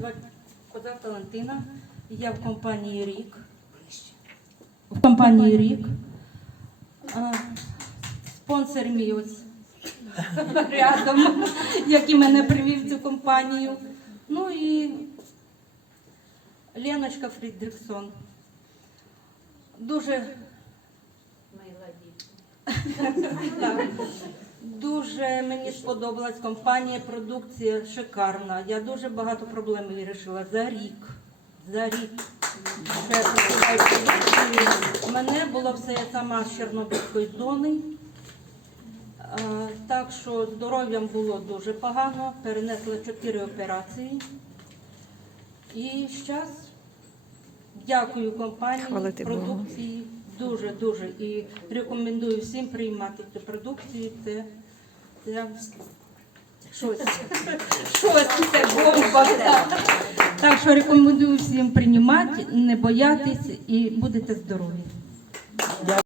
звати Козак Валентина. Я в компанії Рік. В компанії Рік. А, Спонсор мій ось рядом, який мене привів в цю компанію. Ну і Леночка Фрідриксон. Дуже Так. Дуже мені сподобалась компанія, продукція шикарна. Я дуже багато проблем вирішила за рік. За рік. У мене було все я сама з Чорнобильської зони. Так що здоров'ям було дуже погано. Перенесла чотири операції. І зараз дякую компанії, продукції. Дуже дуже і рекомендую всім приймати цю продукцію. Це щось. Щось це бомба. Так. що рекомендую всім приймати, не боятись і будете здорові.